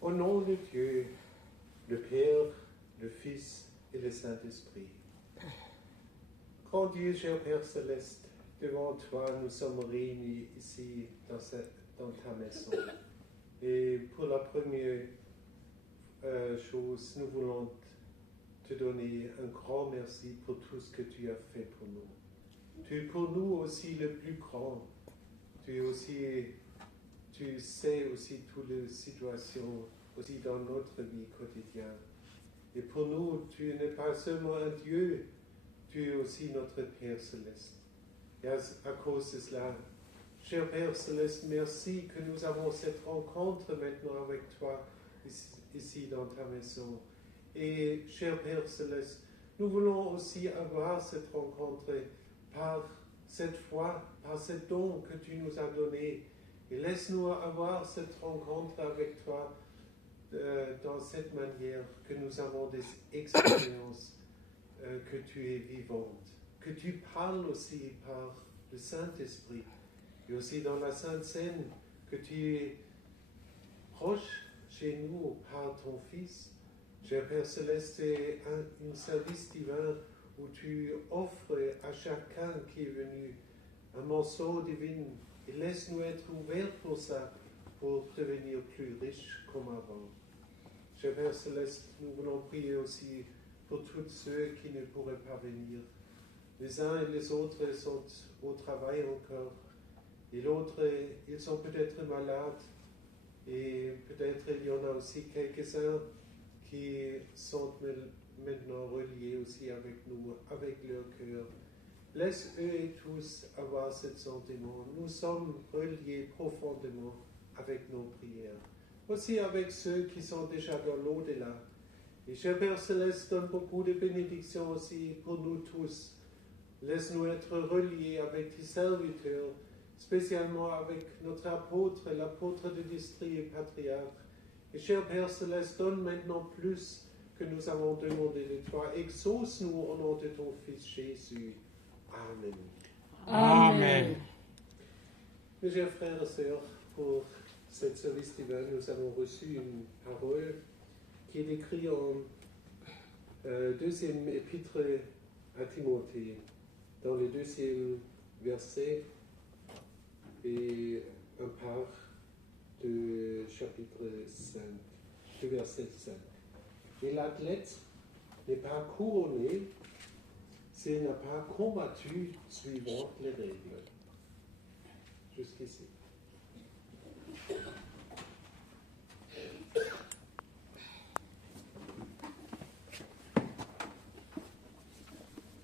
Au nom de Dieu, le Père, le Fils et le Saint-Esprit. Grand Dieu, cher Père Céleste, devant toi, nous sommes réunis ici dans ta maison. Et pour la première chose, nous voulons te donner un grand merci pour tout ce que tu as fait pour nous. Tu es pour nous aussi le plus grand. Tu sais aussi toutes les situations aussi dans notre vie quotidienne. Et pour nous, tu n'es pas seulement un Dieu, tu es aussi notre Père Céleste. Et à cause de cela, cher Père Céleste, merci que nous avons cette rencontre maintenant avec toi ici dans ta maison. Et cher Père Céleste, nous voulons aussi avoir cette rencontre par cette foi, par ce don que tu nous as donné. Et laisse-nous avoir cette rencontre avec toi dans cette manière que nous avons des expériences, que tu es vivante, que tu parles aussi par le Saint-Esprit, et aussi dans la Sainte Seine, que tu es proche chez nous par ton Fils. Cher Père Céleste, c'est un service divin où tu offres à chacun qui est venu un morceau divin, et laisse-nous être ouverts pour ça, pour devenir plus riches comme avant. Cher Père Céleste, nous voulons prier aussi pour tous ceux qui ne pourraient pas venir. Les uns et les autres sont au travail encore, et l'autre, ils sont peut-être malades, et peut-être il y en a aussi quelques-uns qui sont maintenant reliés aussi avec nous, avec leur cœur. Laisse eux et tous avoir ce sentiment. Nous sommes reliés profondément avec nos prières. Aussi avec ceux qui sont déjà dans l'au-delà. Et cher Père Céleste, donne beaucoup de bénédictions aussi pour nous tous. Laisse-nous être reliés avec tes serviteurs, spécialement avec notre apôtre, l'apôtre de district et patriarche. Et cher Père Céleste, donne maintenant plus que nous avons demandé de toi. Exauce-nous au nom de ton Fils Jésus. Amen. Amen. Mes chers frères et sœurs, pour cette service divin, nous avons reçu une parole qui est écrite en deuxième épître à Timothée, dans le deuxième verset et un part de chapitre 5, du verset 5. Et l'athlète n'est pas couronné s'il n'a pas combattu suivant les règles. Jusqu'ici.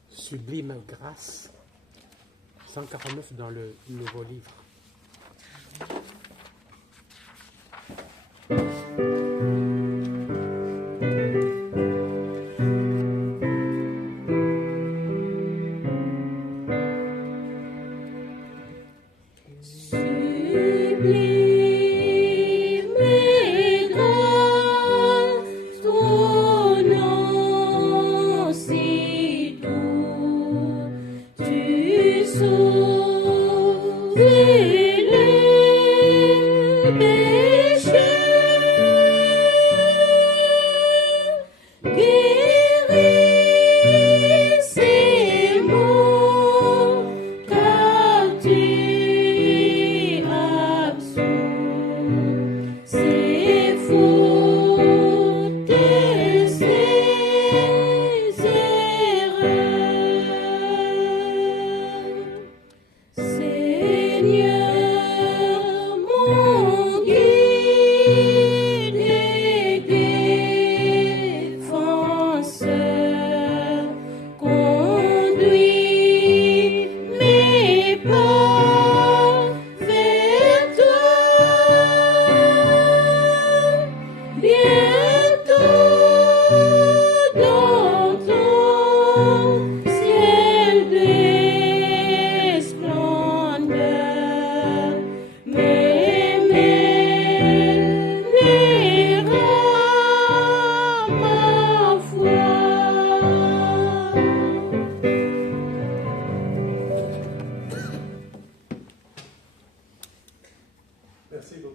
Sublime grâce, 149 dans le Nouveau Livre. Dans ton ciel bleu.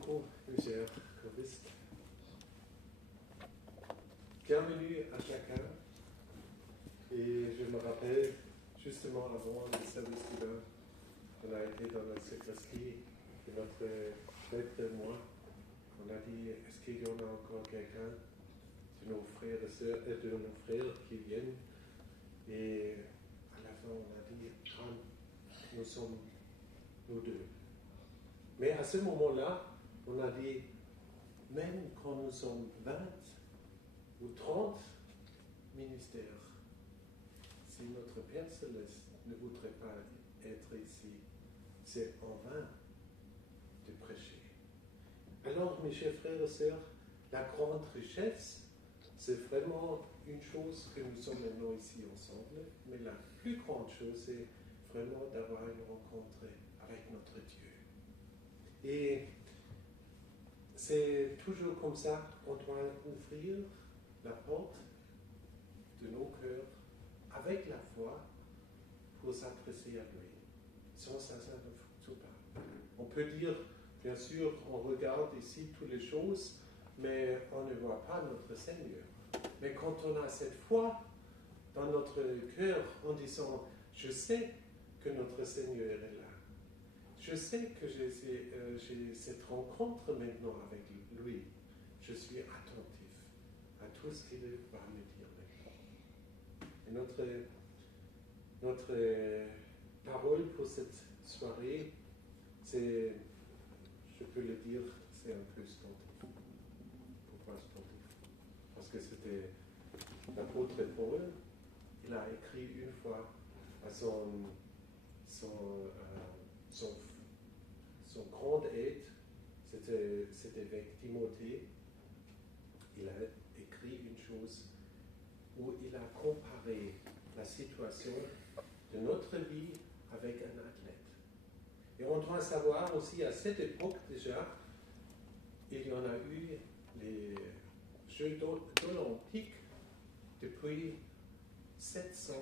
beaucoup, mes chers choristes. Bienvenue à chacun. Et je me rappelle, justement avant le service divin, on a été dans la sacristie et notre prêtre et moi, on a dit, est-ce qu'il y en a encore quelqu'un de nos frères et sœurs, de nos frères qui viennent? Et à la fin, on a dit, nous sommes nous deux. Mais à ce moment-là, on a dit, même quand nous sommes 20 ou 30 ministères, si notre Père Céleste ne voudrait pas être ici, c'est en vain de prêcher. Alors, mes chers frères et sœurs, la grande richesse, c'est vraiment une chose que nous sommes maintenant ici ensemble, mais la plus grande chose, c'est vraiment d'avoir une rencontre avec notre Dieu. Et c'est toujours comme ça, on doit ouvrir la porte de nos cœurs avec la foi pour s'adresser à lui. Sans ça, ça ne fonctionne pas. On peut dire, bien sûr, on regarde ici toutes les choses, mais on ne voit pas notre Seigneur. Mais quand on a cette foi dans notre cœur en disant, je sais que notre Seigneur est là. Je sais que j'ai cette rencontre maintenant avec lui. Je suis attentif à tout ce qu'il va me dire maintenant. Et notre parole pour cette soirée, c'est, je peux le dire, c'est un peu sportif. Pourquoi sportif? Parce que c'était l'apôtre Paul, il a écrit une fois à son grand aide, c'était avec Timothée, il a écrit une chose où il a comparé la situation de notre vie avec un athlète. Et on doit savoir aussi, à cette époque déjà, il y en a eu les Jeux olympiques depuis 700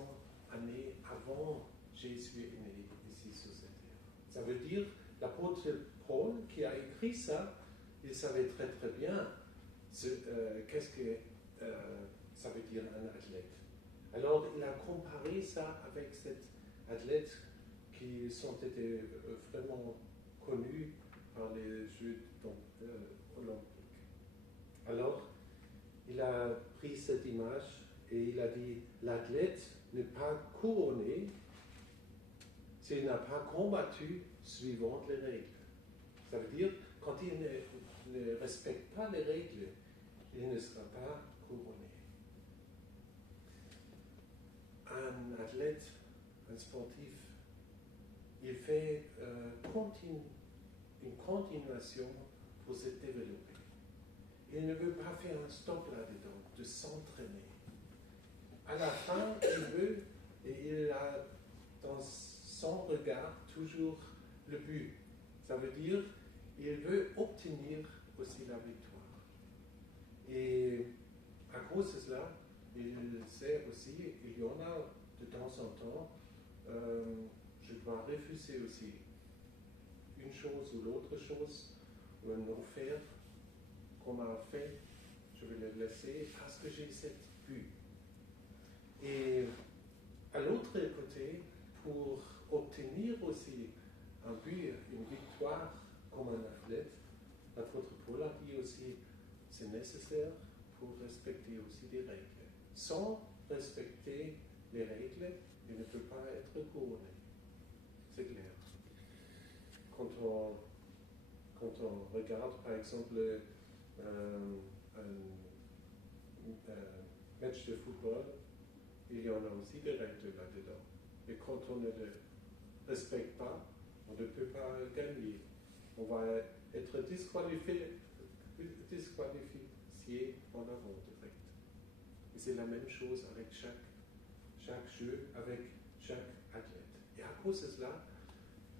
années avant Jésus est né ici sur cette terre. Ça veut dire, l'apôtre Paul qui a écrit ça, il savait très très bien qu'est-ce que ça veut dire un athlète. Alors il a comparé ça avec cet athlète qui sont été vraiment connus par les Jeux olympiques. Alors il a pris cette image et il a dit, l'athlète n'est pas couronné s'il n'a pas combattu suivant les règles. Ça veut dire, quand il ne respecte pas les règles, il ne sera pas couronné. Un athlète, un sportif, il fait une continuation pour se développer. Il ne veut pas faire un stop là-dedans, de s'entraîner. À la fin, il veut, et il a dans son regard toujours le but. Ça veut dire, il veut obtenir aussi la victoire. Et à cause de cela, il sait aussi, il y en a de temps en temps, je dois refuser aussi une chose ou l'autre chose, ou un offert qu'on m'a fait, je vais le laisser parce que j'ai cette but. Et à l'autre côté, pour obtenir aussi un but, une victoire comme un athlète, l'apôtre Paul a dit aussi, c'est nécessaire pour respecter aussi les règles. Sans respecter les règles, il ne peut pas être couronné. C'est clair. Quand on regarde par exemple un match de football, il y en a aussi des règles là-dedans. Et quand on ne le respecte pas, on ne peut pas gagner. On va être disqualifié en avant direct. Et c'est la même chose avec chaque jeu, avec chaque athlète. Et à cause de cela,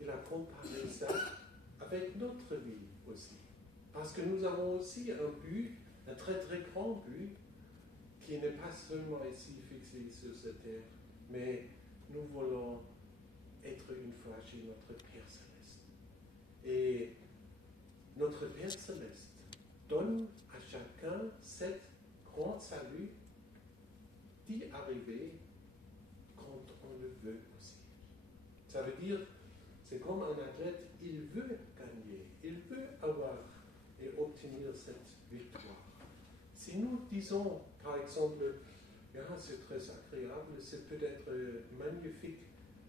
il a comparé ça avec notre vie aussi. Parce que nous avons aussi un but, un très très grand but, qui n'est pas seulement ici fixé sur cette terre, mais nous voulons être une fois chez notre Père Céleste. Et notre Père Céleste donne à chacun cet grand salut d'y arriver quand on le veut aussi. Ça veut dire, c'est comme un athlète, il veut gagner, il veut avoir et obtenir cette victoire. Si nous disons, par exemple, c'est très agréable, c'est peut-être magnifique,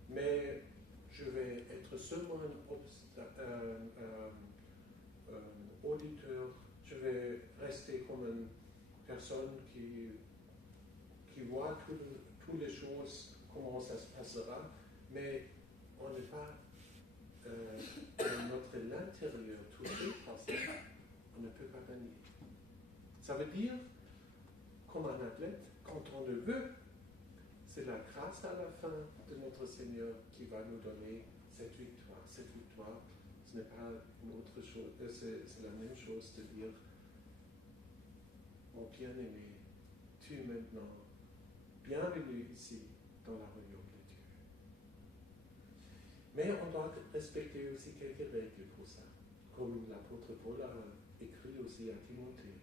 mais je vais être seulement un auditeur, je vais rester comme une personne qui voit toutes les choses, comment ça se passera, mais on n'est pas dans notre intérieur touché par ça, on ne peut pas gagner. Ça veut dire, comme un athlète, quand on le veut, c'est la grâce à la fin de notre Seigneur qui va nous donner cette victoire. Cette victoire, ce n'est pas une autre chose, c'est la même chose de dire, mon bien-aimé, tu es maintenant bienvenue ici dans la royaume de Dieu. Mais on doit respecter aussi quelques règles pour ça, comme l'apôtre Paul a écrit aussi à Timothée.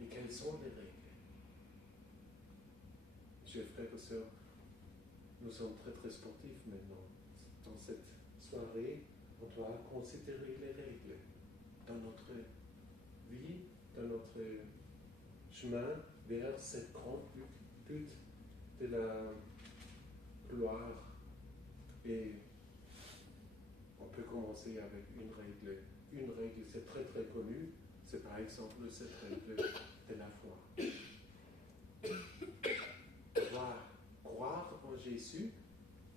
Mais quelles sont les règles? Chers frères et sœurs, nous sommes très très sportifs maintenant. Dans cette soirée, on doit considérer les règles dans notre vie, dans notre chemin vers cette grande but de la gloire. Et on peut commencer avec une règle. Une règle, c'est très très connu, c'est par exemple cette règle de la foi. Croire en Jésus,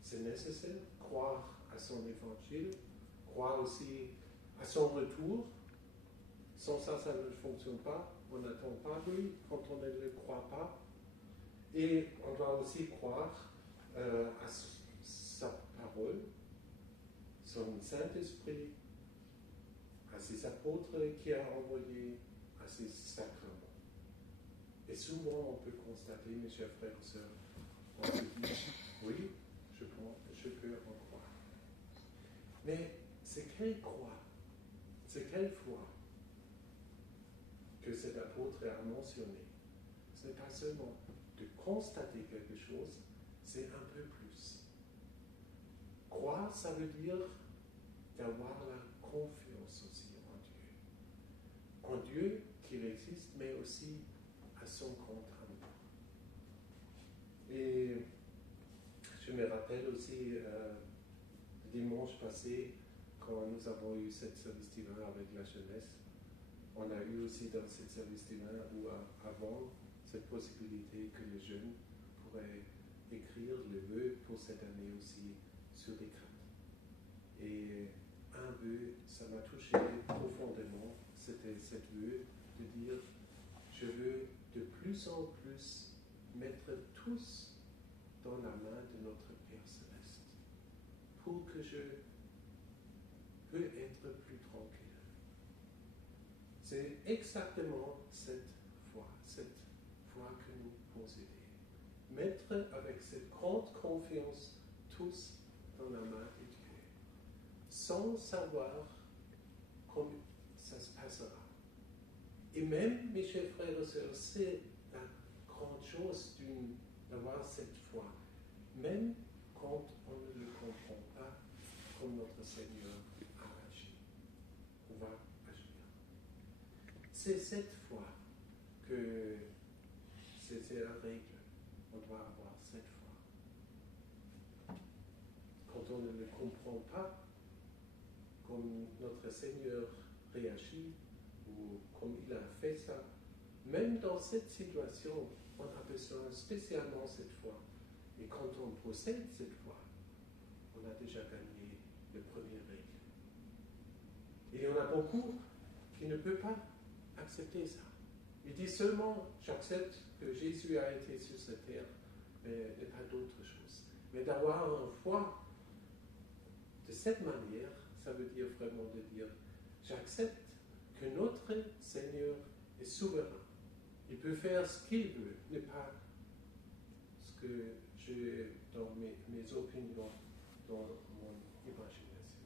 c'est nécessaire. Croire à son évangile, croire aussi à son retour. Sans ça, ça ne fonctionne pas. On n'attend pas lui quand on ne le croit pas. Et on doit aussi croire à sa parole, son Saint-Esprit, à ses apôtres qu'il a envoyés, à ses sacrements. Et souvent, on peut constater, mes chers frères et sœurs, on se dit, oui, je peux en croire. Mais c'est quelle croix, c'est quelle foi que cet apôtre a mentionné? Ce n'est pas seulement de constater quelque chose, c'est un peu plus. Croire, ça veut dire d'avoir la confiance aussi en Dieu. En Dieu qu'il existe, mais aussi à son grand amour. Et je me rappelle aussi dimanche passé, quand nous avons eu cette service divin avec la jeunesse, on a eu aussi dans cette service divin ou avant cette possibilité que les jeunes pourraient écrire les vœux pour cette année aussi sur des cartes. Et un vœu, ça m'a touché profondément, c'était cette vœu de dire, je veux de plus en plus mettre tous dans la main de notre Père Céleste, pour que je peux être plus tranquille. C'est exactement cette foi que nous possédons. Mettre avec cette grande confiance tous dans la main de Dieu, sans savoir comment ça se passera. Et même, mes chers frères et sœurs, c'est la grande chose d'avoir cette foi. Même quand on ne le comprend pas, comme notre Seigneur a agi, on va agir. C'est cette foi que c'est la règle. On doit avoir cette foi. Quand on ne le comprend pas, comme notre Seigneur réagit, ou comme il a fait ça, même dans cette situation, on a besoin spécialement cette foi. Et quand on possède cette foi, on a déjà gagné le premier règle. Et il y en a beaucoup qui ne peuvent pas accepter ça. Ils disent seulement, j'accepte que Jésus a été sur cette terre, mais pas d'autre chose. Mais d'avoir une foi de cette manière, ça veut dire vraiment de dire, j'accepte que notre Seigneur est souverain. Il peut faire ce qu'il veut, n'est pas ce que j'ai dans mes opinions, dans mon imagination.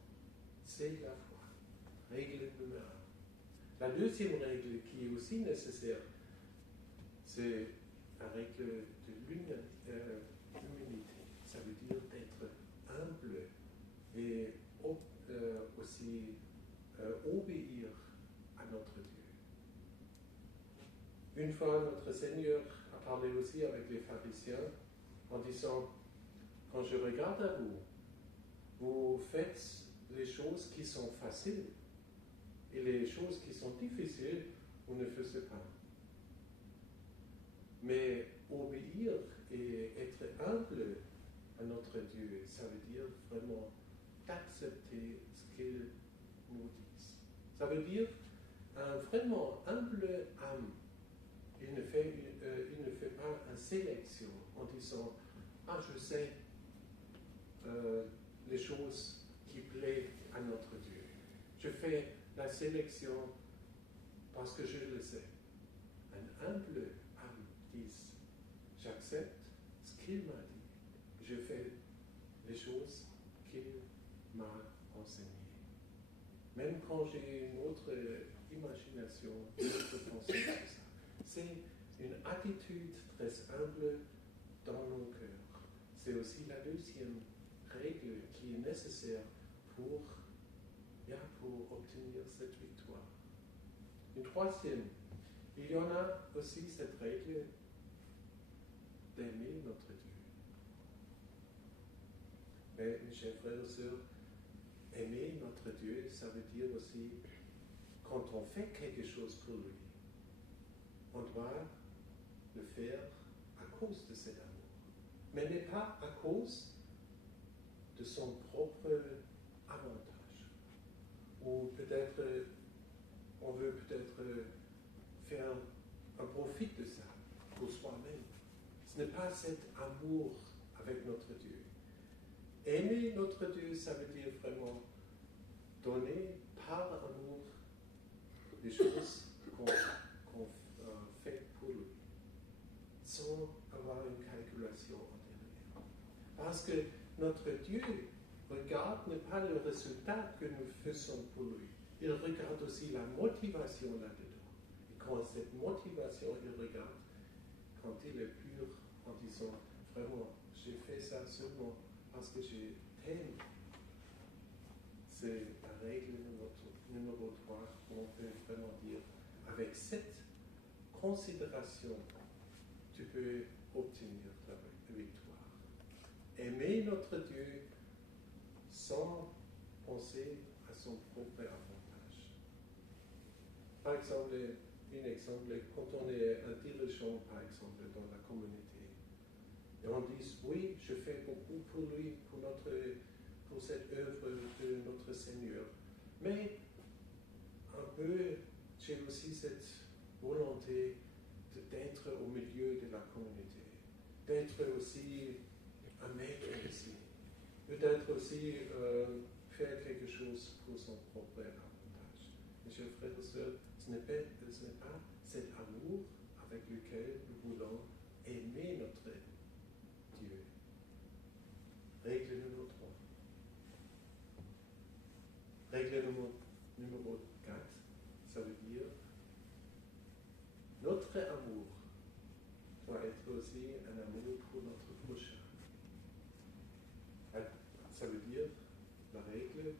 C'est la foi. règle numéro 1. La deuxième règle qui est aussi nécessaire, c'est la règle de l'humilité. Ça veut dire d'être humble et aussi obéir à notre Dieu. Une fois, notre Seigneur a parlé aussi avec les pharisiens en disant, quand je regarde à vous, vous faites les choses qui sont faciles et les choses qui sont difficiles, vous ne faites pas. Mais obéir et être humble à notre Dieu, ça veut dire vraiment d'accepter ce qu'il nous dit. Ça veut dire un vraiment humble âme. Il ne fait pas une sélection en disant « Ah, je sais les choses qui plaisent à notre Dieu. Je fais la sélection parce que je le sais. » Un humble âme dit « J'accepte ce qu'il m'a dit. Je fais les choses qu'il m'a enseignées. » Même quand j'ai une autre imagination, une autre pensée sur ça. C'est une attitude très humble dans nos cœurs. C'est aussi la deuxième règle qui est nécessaire pour obtenir cette victoire. Une troisième, il y en a aussi cette règle d'aimer notre Dieu. Mais mes chers frères et sœurs, aimer notre Dieu, ça veut dire aussi quand on fait quelque chose pour lui, on doit le faire à cause de cet amour. Mais n'est pas à cause de son propre avantage. Ou peut-être, on veut peut-être faire un profit de ça pour soi-même. Ce n'est pas cet amour avec notre Dieu. Aimer notre Dieu, ça veut dire vraiment donner par amour des choses qu'on fait pour lui, sans avoir une calculation antérieure. Parce que notre Dieu regarde ne pas le résultat que nous faisons pour lui, il regarde aussi la motivation là-dedans. Et quand cette motivation, il regarde, quand il est pur, en disant vraiment, j'ai fait ça seulement parce que je t'aime. C'est la règle numéro 3, on peut vraiment dire, avec cette considération, tu peux obtenir ta victoire. Aimer notre Dieu sans penser à son propre avantage. Par exemple, un exemple, quand on est un dirigeant, par exemple, dans la communauté, et on dit, oui, je fais beaucoup pour lui, pour cette œuvre de notre Seigneur. Mais un peu, j'ai aussi cette volonté d'être au milieu de la communauté, d'être aussi un maître ici, peut-être aussi faire quelque chose pour son propre avantage. Mes chers frères et sœurs, ce n'est pas cet amour avec lequel nous voulons aimer notre Dieu. Règle numéro 3. Règle numéro 4, ça veut dire notre amour doit être aussi un amour pour notre prochain. Ça veut dire la règle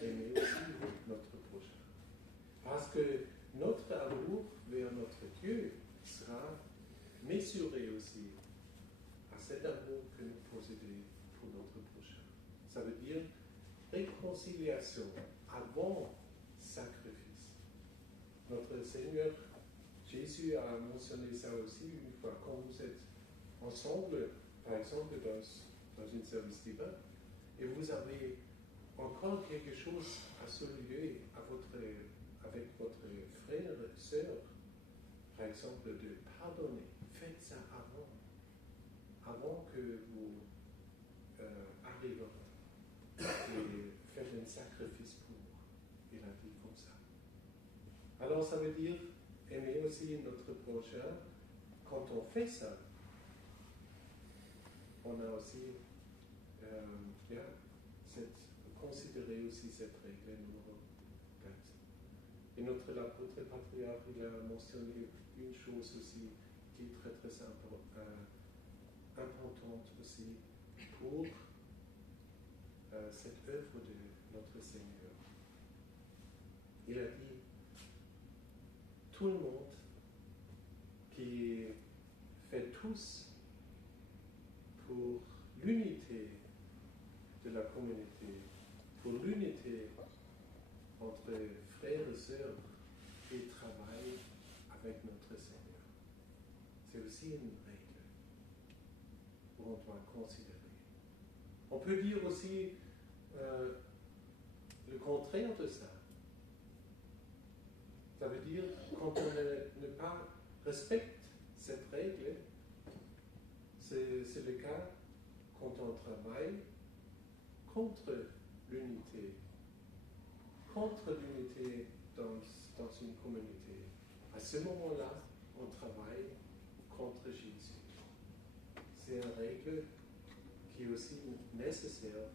aimer aussi notre prochain. Parce que notre amour vers notre Dieu sera mesuré aussi à cet amour que nous possédons pour notre prochain. Ça veut dire réconciliation avant sacrifice. Notre Seigneur Jésus a mentionné ça aussi une fois. Quand vous êtes ensemble, par exemple, dans une service divin, et vous avez encore quelque chose à soulever avec votre frère, sœur, par exemple, de pardonner, faites ça avant que vous arriverez et faites un sacrifice pour moi. Il a dit comme ça. Alors ça veut dire aimer aussi notre prochain. Quand on fait ça, on a aussi considérer aussi cette règle numéro 4. Et l'apôtre patriarche, il a mentionné une chose aussi qui est très très importante aussi pour cette œuvre de notre Seigneur. Il a dit, tout le monde qui fait tous pour l'unité de la communauté, pour l'unité entre frères et sœurs qui travaillent avec notre Seigneur. C'est aussi une règle qu'on doit considérer. On peut dire aussi le contraire de ça. Ça veut dire quand on ne pas respecte cette règle, c'est le cas quand on travaille contre l'unité dans une communauté. À ce moment-là, on travaille contre Jésus. C'est une règle qui est aussi nécessaire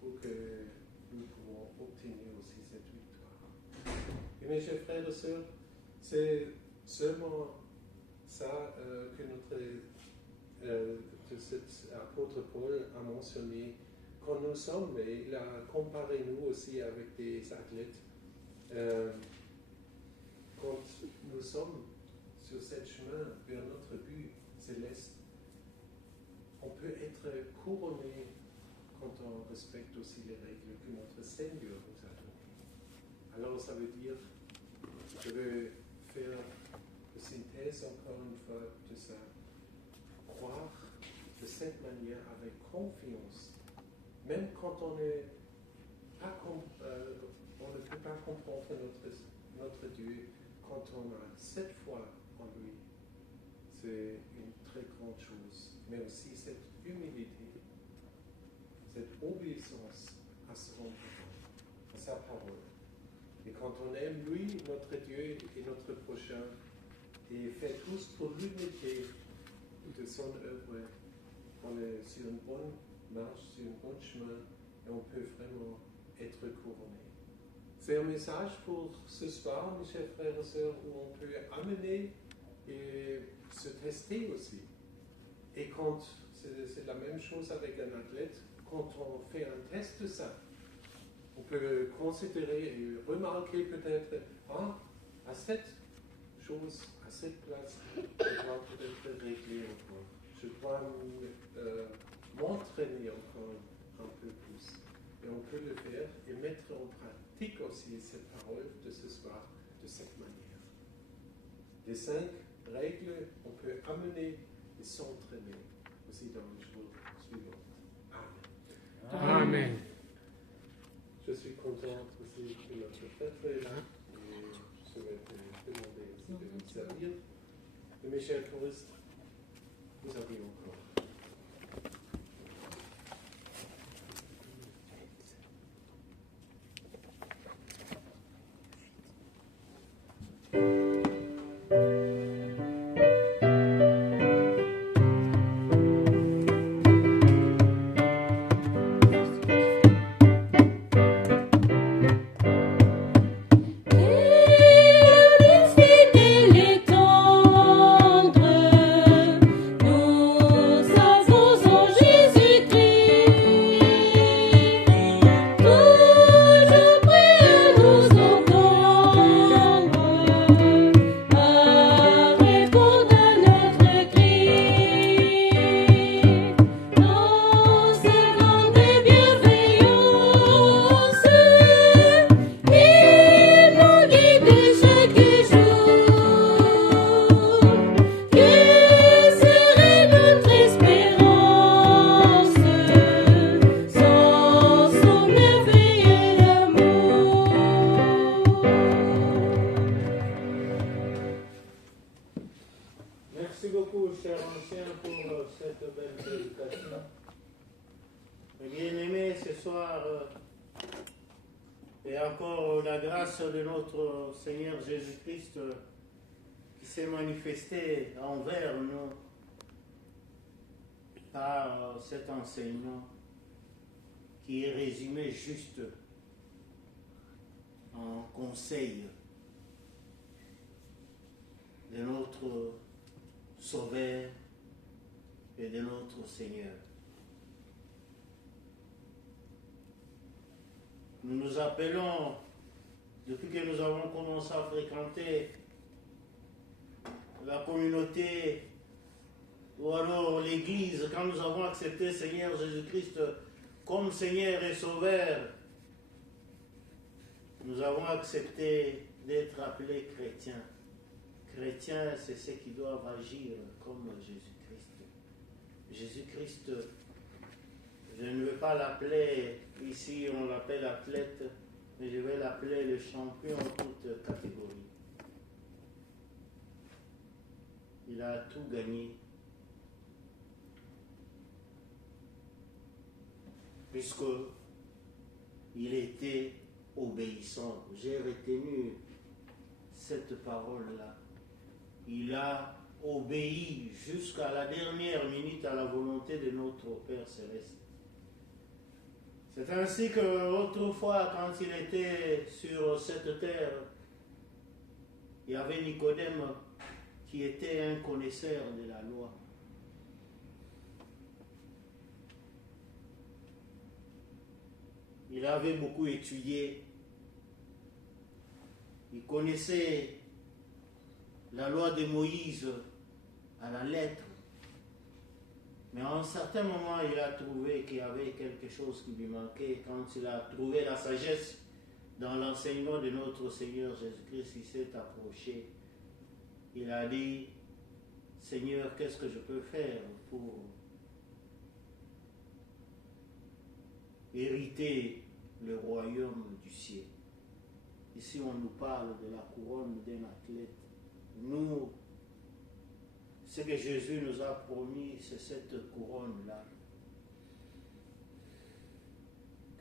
pour que nous pouvons obtenir aussi cette victoire. Et mes chers frères et sœurs, c'est seulement ça que cet apôtre Paul a mentionné. Quand nous sommes, et il a comparé nous aussi avec des athlètes, quand nous sommes sur ce chemin vers notre but céleste, on peut être couronné quand on respecte aussi les règles que notre Seigneur nous a données. Alors ça veut dire, je veux faire une synthèse encore une fois de ça, croire de cette manière avec confiance, même quand on ne peut pas comprendre notre Dieu, quand on a cette foi en lui, c'est une très grande chose. Mais aussi cette humilité, cette obéissance à sa parole. Et quand on aime lui, notre Dieu et notre prochain, et fait tous pour l'unité de son œuvre, on est sur une bonne marche, sur un bon chemin, et on peut vraiment être couronné. C'est un message pour ce soir, mes chers frères et sœurs, où on peut amener et se tester aussi. Et quand c'est la même chose avec un athlète, quand on fait un test de ça, on peut considérer et remarquer peut-être, à cette chose, à cette place, je dois peut-être régler encore. Je dois m'entraîner encore un peu plus. Et on peut le faire et mettre en pratique aussi cette parole de ce soir de cette manière. Les 5 règles, on peut amener et s'entraîner aussi dans les jours suivants. Amen. Amen. Je suis content aussi que notre prêtre est là et je vais te demander aussi de nous servir. Et mes chers choristes, vous avez encore. Et encore la grâce de notre Seigneur Jésus-Christ qui s'est manifesté envers nous par cet enseignement qui est résumé juste en conseil de notre Sauveur et de notre Seigneur. Nous nous appelons, depuis que nous avons commencé à fréquenter la communauté ou alors l'Église, quand nous avons accepté Seigneur Jésus-Christ comme Seigneur et Sauveur, nous avons accepté d'être appelés chrétiens. Chrétiens, c'est ceux qui doivent agir comme Jésus-Christ. Jésus-Christ, je ne veux pas l'appeler, ici on l'appelle athlète, mais je vais l'appeler le champion en toute catégorie. Il a tout gagné. Puisqu'il était obéissant. J'ai retenu cette parole-là. Il a obéi jusqu'à la dernière minute à la volonté de notre Père Céleste. C'est ainsi qu'autrefois, quand il était sur cette terre, il y avait Nicodème qui était un connaisseur de la loi. Il avait beaucoup étudié. Il connaissait la loi de Moïse à la lettre. Mais à un certain moment, il a trouvé qu'il y avait quelque chose qui lui manquait. Quand il a trouvé la sagesse dans l'enseignement de notre Seigneur Jésus-Christ, il s'est approché. Il a dit, Seigneur, qu'est-ce que je peux faire pour hériter le royaume du ciel? Ici, on nous parle de la couronne d'un athlète. Nous, ce que Jésus nous a promis, c'est cette couronne-là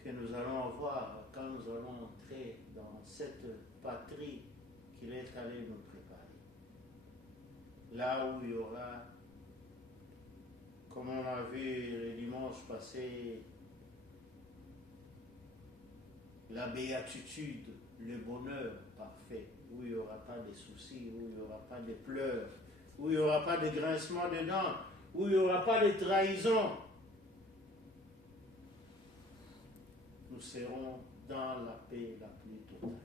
que nous allons avoir quand nous allons entrer dans cette patrie qu'il est allé nous préparer. Là où il y aura, comme on a vu le dimanche passé, la béatitude, le bonheur parfait, où il n'y aura pas de soucis, où il n'y aura pas de pleurs, où il n'y aura pas de grincement de dents, où il n'y aura pas de trahison. Nous serons dans la paix la plus totale.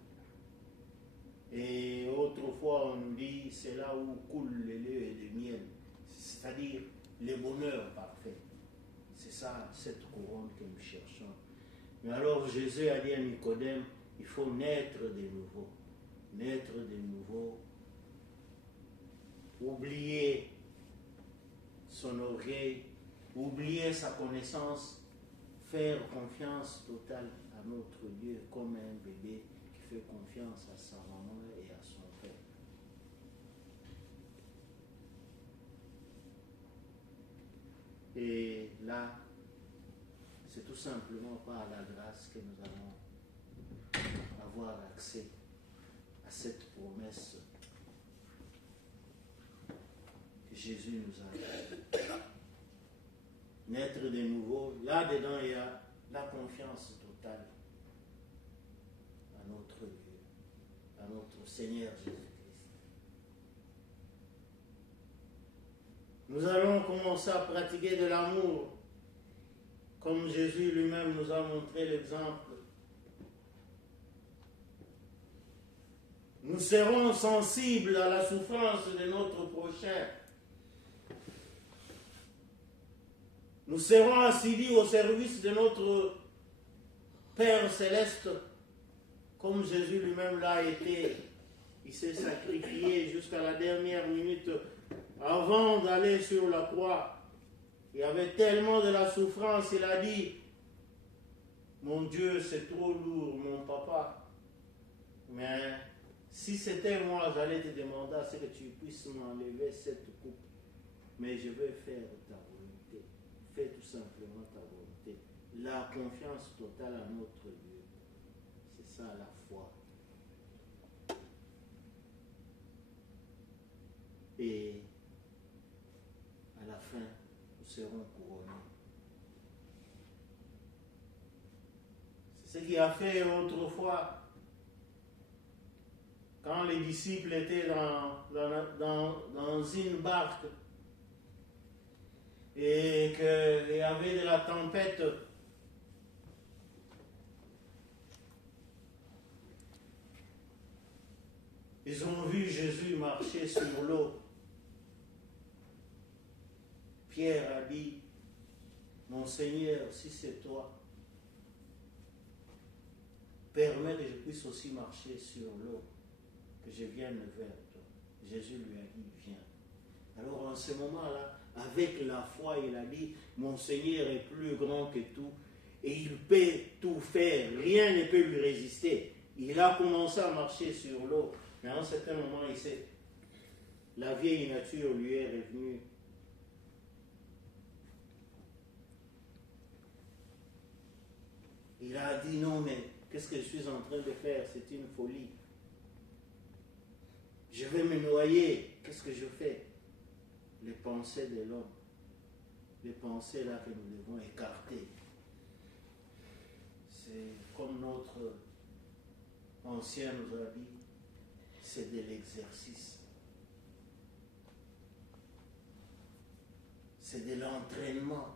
Et autrefois, on nous dit, c'est là où coule le lait et le miel, c'est-à-dire le bonheur parfait. C'est ça, cette couronne que nous cherchons. Mais alors Jésus a dit à Nicodème, il faut naître de nouveau. Naître de nouveau. Oublier son orgueil, oublier sa connaissance, faire confiance totale à notre Dieu comme un bébé qui fait confiance à sa maman et à son père. Et là, c'est tout simplement par la grâce que nous allons avoir accès à cette promesse que Jésus nous a donnée. Naître de nouveau, là-dedans il y a la confiance totale à notre Dieu, à notre Seigneur Jésus-Christ. Nous allons commencer à pratiquer de l'amour, comme Jésus lui-même nous a montré l'exemple. Nous serons sensibles à la souffrance de notre prochain. Nous serons assidus au service de notre Père Céleste, comme Jésus lui-même l'a été. Il s'est sacrifié jusqu'à la dernière minute avant d'aller sur la croix. Il y avait tellement de la souffrance, il a dit, mon Dieu, c'est trop lourd, mon papa. Mais si c'était moi, j'allais te demander à ce que tu puisses m'enlever cette coupe. Mais je vais faire ta volonté. Fais tout simplement ta volonté. La confiance totale à notre Dieu. C'est ça la foi. Et à la fin, nous serons couronnés. C'est ce qui a fait autrefois quand les disciples étaient dans une barque et qu'il y avait de la tempête, ils ont vu Jésus marcher sur l'eau. Pierre a dit, mon Seigneur, si c'est toi, permets que je puisse aussi marcher sur l'eau, que je vienne vers toi. Jésus lui a dit, viens. Alors en ce moment-là, avec la foi, il a dit, mon Seigneur est plus grand que tout, et il peut tout faire, rien ne peut lui résister. Il a commencé à marcher sur l'eau, mais à un certain moment, la vieille nature lui est revenue. Il a dit, non, mais qu'est-ce que je suis en train de faire? C'est une folie. Je vais me noyer. Qu'est-ce que je fais? Les pensées de l'homme. Les pensées là que nous devons écarter. C'est comme notre ancien nous a dit, c'est de l'exercice. C'est de l'entraînement.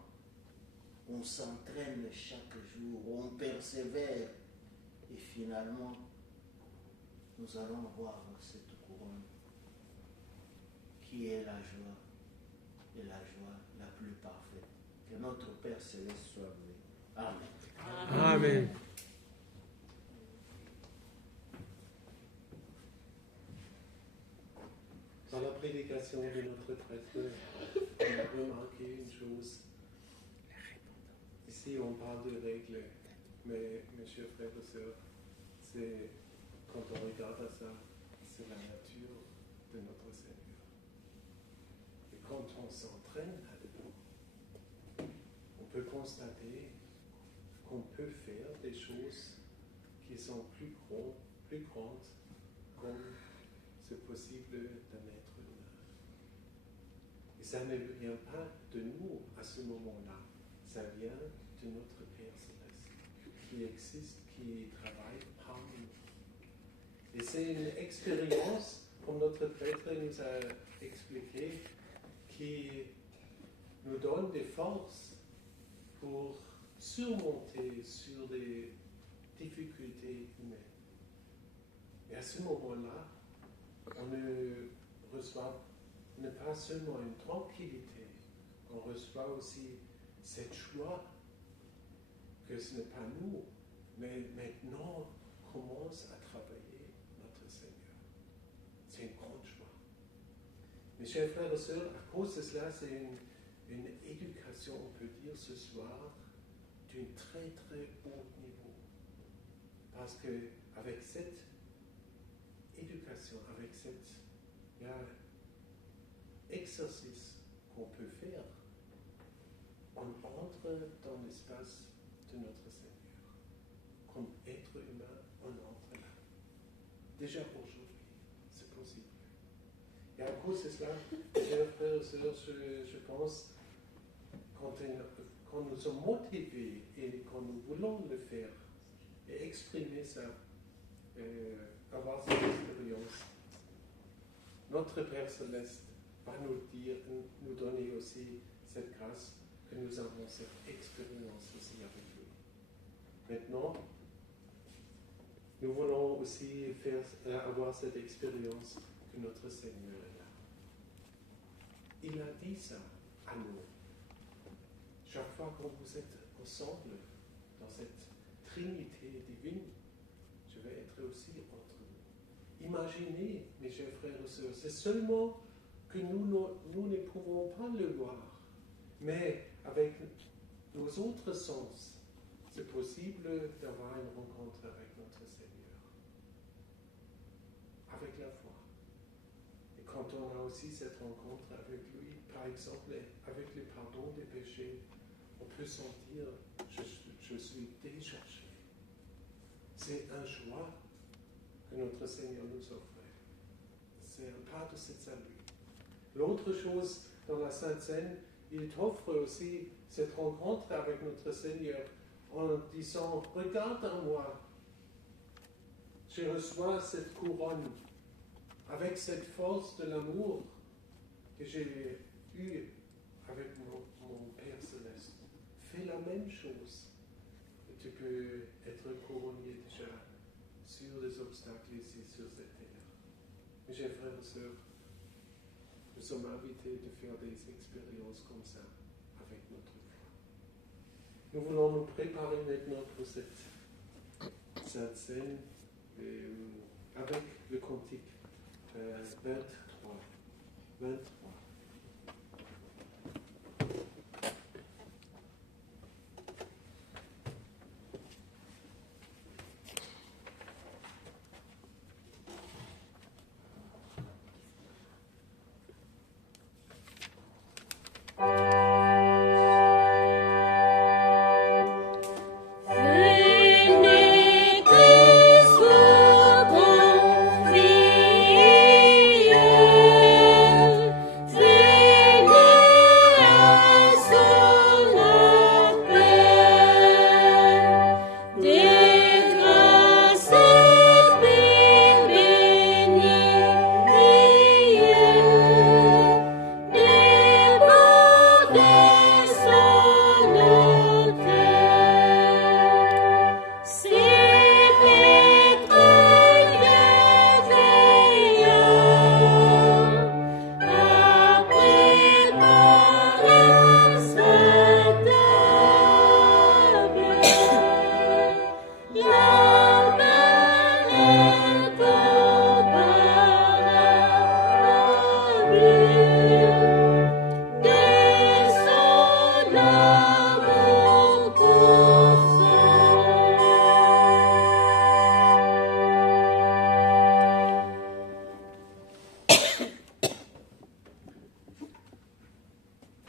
On s'entraîne chaque jour, on persévère et finalement, nous allons voir cette couronne qui est la joie et la joie la plus parfaite. Que notre Père Céleste soit loué. Amen. Amen. Dans la prédication de notre prêtre, on a remarqué une chose. Ici, on parle de règles, mais mes chers frères et sœurs, c'est, quand on regarde à ça, c'est la nature de notre Seigneur. Et quand on s'entraîne là-dedans, on peut constater qu'on peut faire des choses qui sont plus grandes comme c'est possible d'un être humain. Et ça ne vient pas de nous à ce moment-là. Ça vient de notre Père Céleste, qui existe, qui travaille parmi nous. Et c'est une expérience, comme notre prêtre nous a expliqué, qui nous donne des forces pour surmonter sur des difficultés humaines. Et à ce moment-là, on ne reçoit pas seulement une tranquillité, on reçoit aussi cette joie que ce n'est pas nous, mais maintenant commence à travailler notre Seigneur. C'est une grande joie. Mes chers frères et sœurs, à cause de cela, c'est une éducation, on peut dire ce soir, d'un très très haut niveau. Parce qu'avec cette éducation, avec cet exercice qu'on peut faire, on entre dans l'espace de notre Seigneur. Comme être humain, on entre là. Déjà aujourd'hui, c'est possible. Et à cause de cela, chers frères et sœurs, je pense, quand nous sommes motivés et quand nous voulons le faire, et exprimer ça, avoir cette expérience, notre Père Céleste va nous donner aussi cette grâce que nous avons cette expérience aussi avec lui. Maintenant, nous voulons aussi avoir cette expérience que notre Seigneur est là. Il a dit ça à nous. Chaque fois que vous êtes ensemble dans cette Trinité divine, je vais être aussi entre vous. Imaginez, mes chers frères et sœurs, c'est seulement que nous ne pouvons pas le voir, mais avec nos autres sens, c'est possible d'avoir une rencontre avec notre Seigneur, avec la foi. Et quand on a aussi cette rencontre avec lui, par exemple, avec le pardon des péchés, on peut sentir, je suis déchargé. C'est un joie que notre Seigneur nous offre. C'est un part de cette salut. L'autre chose, dans la Sainte Seine, il t'offre aussi cette rencontre avec notre Seigneur en disant, regarde en moi, je reçois cette couronne avec cette force de l'amour que j'ai eue avec mon Père Céleste, fais la même chose. Et tu peux être couronné déjà sur les obstacles ici sur cette terre. Mes chers frères et sœurs, nous sommes invités de faire des expériences comme ça avec notre foi. Nous voulons nous préparer maintenant pour cette Sainte Seine avec le cantique 23.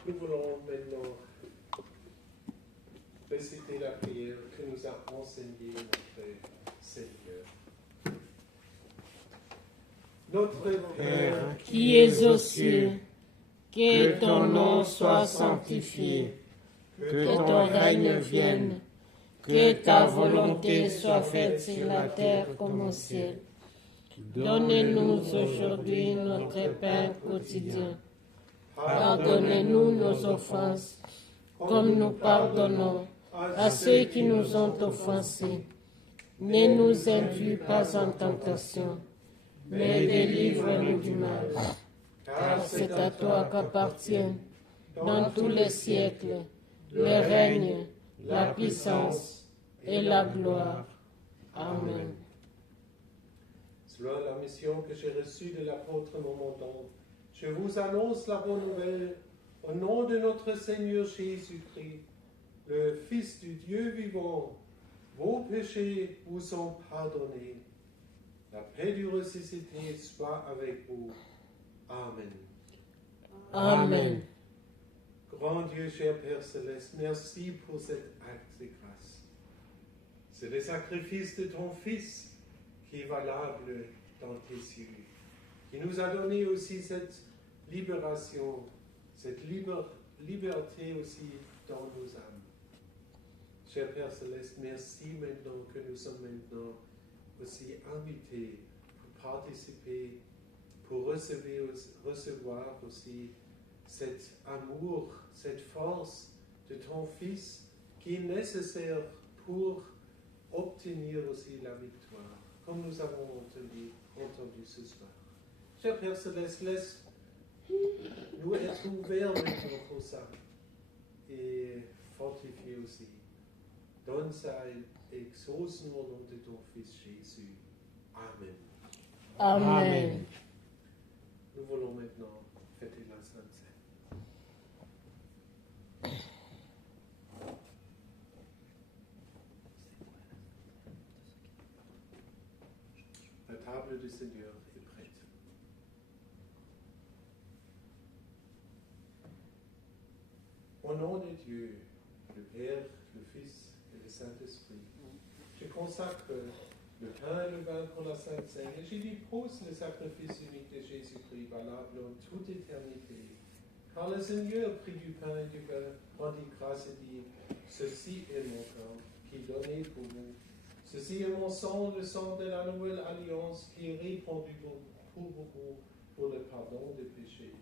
Nous voulons maintenant réciter la prière que nous a enseignée notre Seigneur. Notre Père qui es aux cieux, que ton nom soit sanctifié, que ton règne vienne, que ta volonté soit faite sur la terre comme au ciel. Donne-nous aujourd'hui notre pain quotidien. Pardonnez-nous nos offenses, comme nous pardonnons à ceux qui nous ont offensés. Ne nous induis pas en tentation, mais délivre-nous du mal. Car c'est à toi qu'appartiennent, dans tous les siècles, le règne, la puissance et la gloire. Amen. Selon la mission que j'ai reçue de l'apôtre Momondon, je vous annonce la bonne nouvelle au nom de notre Seigneur Jésus-Christ, le Fils du Dieu vivant. Vos péchés vous sont pardonnés. La paix du ressuscité soit avec vous. Amen. Amen. Grand Dieu, cher Père Céleste, merci pour cet acte de grâce. C'est le sacrifice de ton Fils qui est valable dans tes cieux, qui nous a donné aussi cette libération, cette liberté aussi dans nos âmes. Cher Père Céleste, merci maintenant que nous sommes maintenant aussi invités pour participer, pour recevoir aussi cet amour, cette force de ton Fils qui est nécessaire pour obtenir aussi la victoire, comme nous avons entendu ce soir. Cher Père Céleste, laisse nous être ouverts maintenant pour ça et fortifier aussi. Donne ça et exauce-nous au nom de ton Fils Jésus. Amen. Amen. Nous voulons maintenant fêter la Sainte Seine. La table du Seigneur est prête. Au nom de Dieu, le Père, le Fils et le Saint-Esprit, je consacre le pain et le vin pour la Sainte Seine et je dépose le sacrifice unique de Jésus-Christ valable en toute éternité. Car le Seigneur prit du pain et du vin, rendit grâce et dit, ceci est mon corps qui est donné pour vous. Ceci est mon sang, le sang de la nouvelle alliance qui est répandu pour vous pour le pardon des péchés.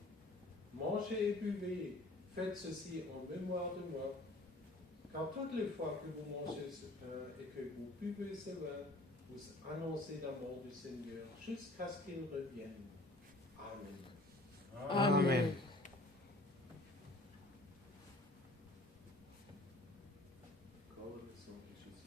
Mangez et buvez, faites ceci en mémoire de moi. Car toutes les fois que vous mangez ce pain et que vous buvez ce vin, vous annoncez la mort du Seigneur jusqu'à ce qu'il revienne. Amen. Amen. Corps et sang de Jésus.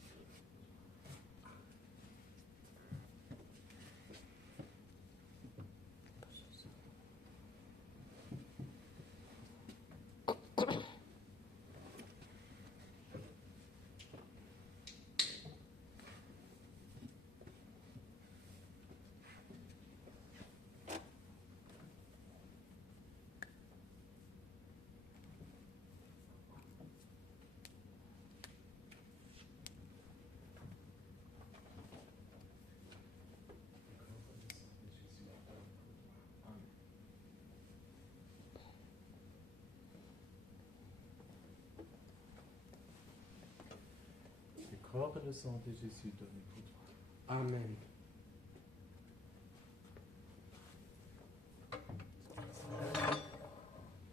Le corps et le sang de Jésus donné pour toi. Amen.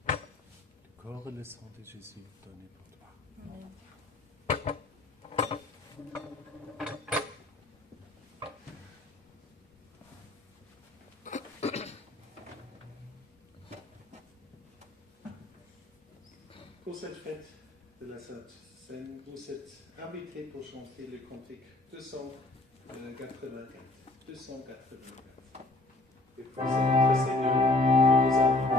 Le corps et le sang de Jésus donné pour toi. Pour cette fête de la Sainte Seine, vous êtes invités pour chanter le cantique 284. 284. Et pour notre Seigneur qui nous invite.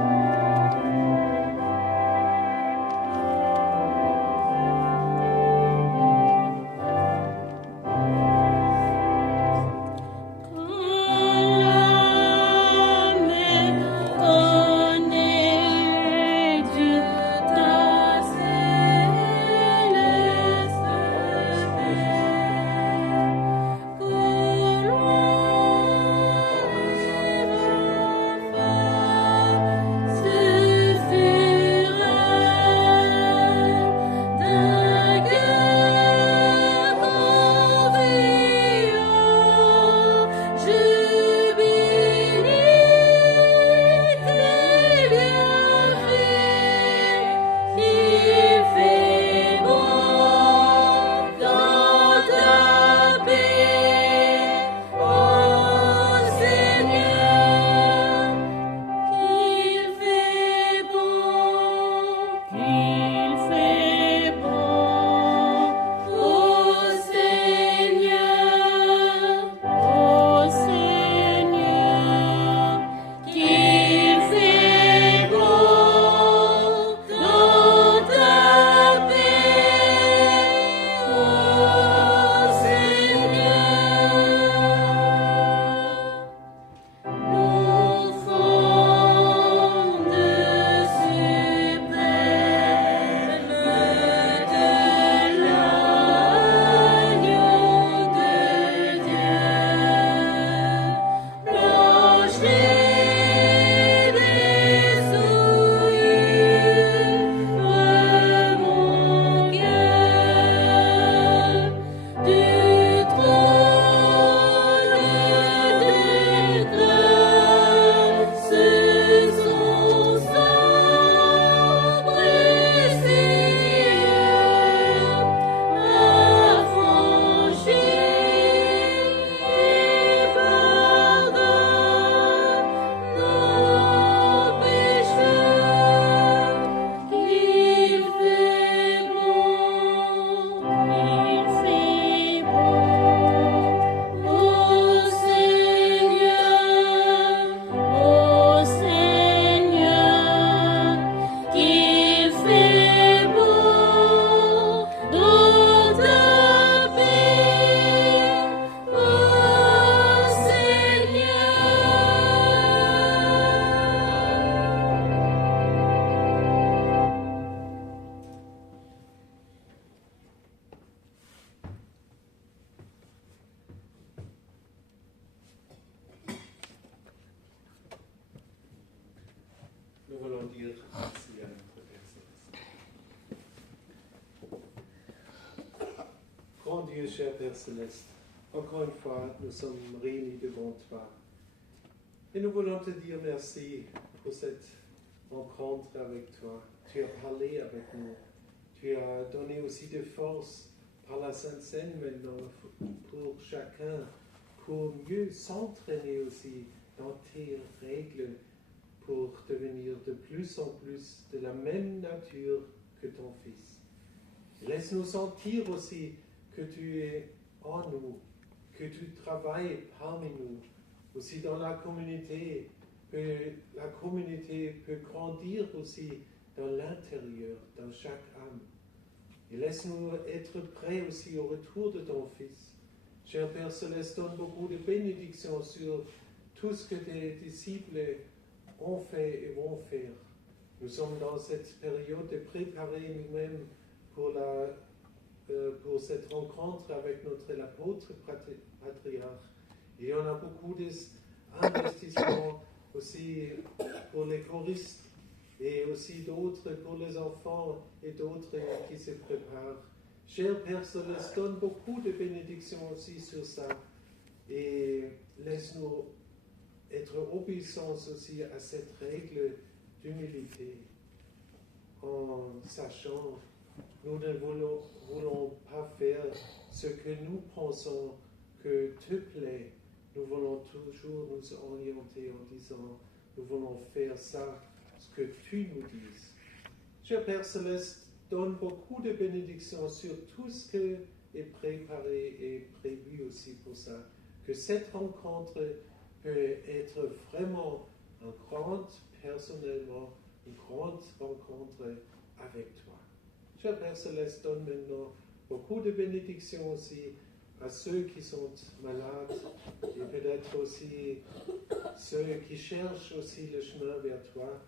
Nous voulons dire merci à notre Père Céleste. Grand Dieu, cher Père Céleste, encore une fois, nous sommes réunis devant toi Et nous voulons te dire merci pour cette rencontre avec toi. Tu as parlé avec nous. Tu as donné aussi de force par la Sainte Seine maintenant pour chacun, pour mieux s'entraîner aussi dans tes règles pour devenir de plus en plus de la même nature que ton Fils. Laisse-nous sentir aussi que tu es en nous, que tu travailles parmi nous, aussi dans la communauté, que la communauté peut grandir aussi dans l'intérieur, dans chaque âme. Et laisse-nous être prêts aussi au retour de ton Fils. Cher Père Céleste, donne beaucoup de bénédictions sur tout ce que tes disciples ont fait et vont faire. Nous sommes dans cette période de préparer nous-mêmes pour cette rencontre avec l'apôtre patriarche. Et on a beaucoup d'investissements aussi pour les choristes et aussi d'autres pour les enfants et d'autres qui se préparent. Cher Père Céleste, donne beaucoup de bénédictions aussi sur ça et laisse-nous être obéissants aussi à cette règle d'humilité en sachant nous ne voulons pas faire ce que nous pensons que te plaît. Nous voulons toujours nous orienter en disant nous voulons faire ça, ce que tu nous dises. Cher Père Céleste, donne beaucoup de bénédictions sur tout ce qui est préparé et prévu aussi pour ça. Que cette rencontre peut être vraiment personnellement, une grande rencontre avec toi. Cher Père Céleste, donne maintenant beaucoup de bénédictions aussi à ceux qui sont malades et peut-être aussi ceux qui cherchent aussi le chemin vers toi.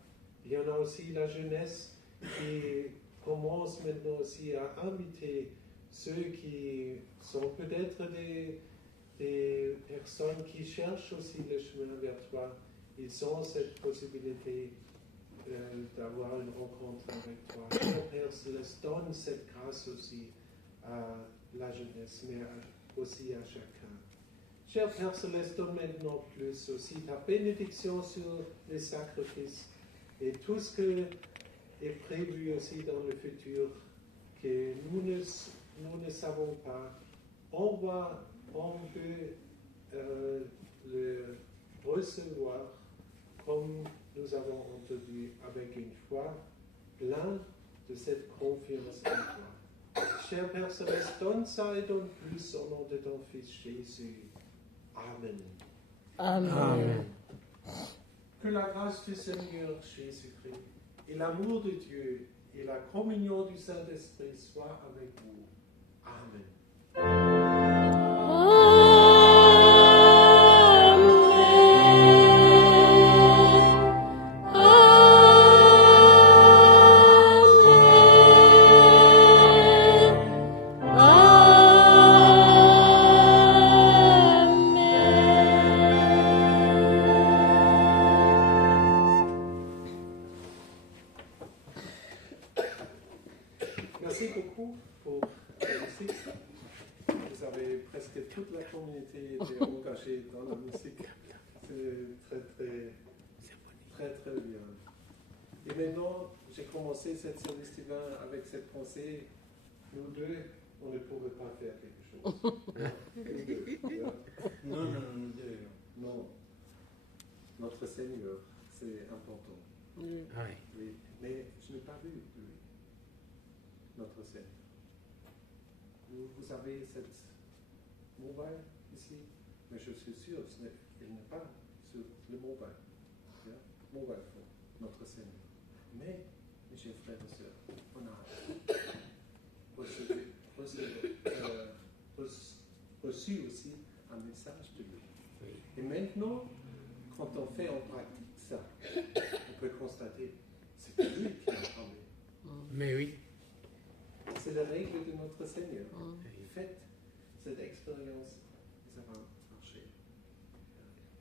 Il y en a aussi la jeunesse qui commence maintenant aussi à inviter ceux qui sont peut-être des personnes qui cherchent aussi le chemin vers toi. Ils ont cette possibilité d'avoir une rencontre avec toi. Cher Père Céleste, donne cette grâce aussi à la jeunesse, mais aussi à chacun. Cher Père Céleste, donne maintenant plus aussi ta bénédiction sur les sacrifices et tout ce qui est prévu aussi dans le futur que nous ne savons pas. On peut le recevoir comme nous avons entendu avec une foi pleine de cette confiance en toi. Cher Père Céleste, donne ça et donne plus au nom de ton Fils Jésus. Amen. Amen. Amen. Que la grâce du Seigneur Jésus-Christ et l'amour de Dieu et la communion du Saint-Esprit soient avec vous. Amen. Merci beaucoup pour la musique. Vous avez presque toute la communauté été engagée dans la musique. C'est très bien. Et maintenant, j'ai commencé cette service divin avec cette pensée. Nous deux, on ne pouvait pas faire quelque chose. Non. Non. Notre Seigneur, c'est important. Oui. Oui. Mais je n'ai pas vu lui. Notre Seigneur. Vous avez cette mobile ici, mais je suis sûr qu'il n'est pas sur le mobile. Yeah? Mobile phone, notre Seigneur. Mais, mes chers frères et sœurs, on a reçu aussi un message de lui. Oui. Et maintenant, quand on fait en pratique ça, on peut constater c'est lui qui a parlé. Mais oui. C'est la règle de notre Seigneur. Faites cette expérience et ça va marcher.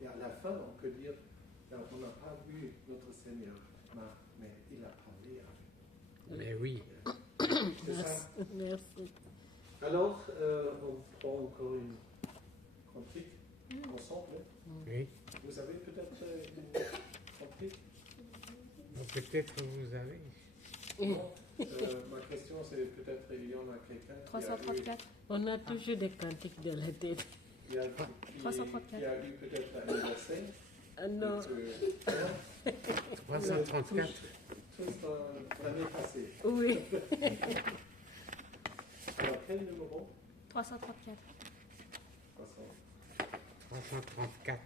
Et à la fin, on peut dire, on n'a pas vu notre Seigneur, mais il a parlé avec nous. Mais oui. C'est ça. Merci. Alors, on prend encore une cantique ensemble. Oui. Vous avez peut-être Peut-être vous avez. Ma question, c'est peut-être il y en a quelqu'un qui a eu, 334. On a toujours des cantiques dans la tête. qui a eu 334. peut-être l'anniversaire. Ah non. 334. Tous dans l'année passée. Oui. Alors, quel numéro 334. 334. 334.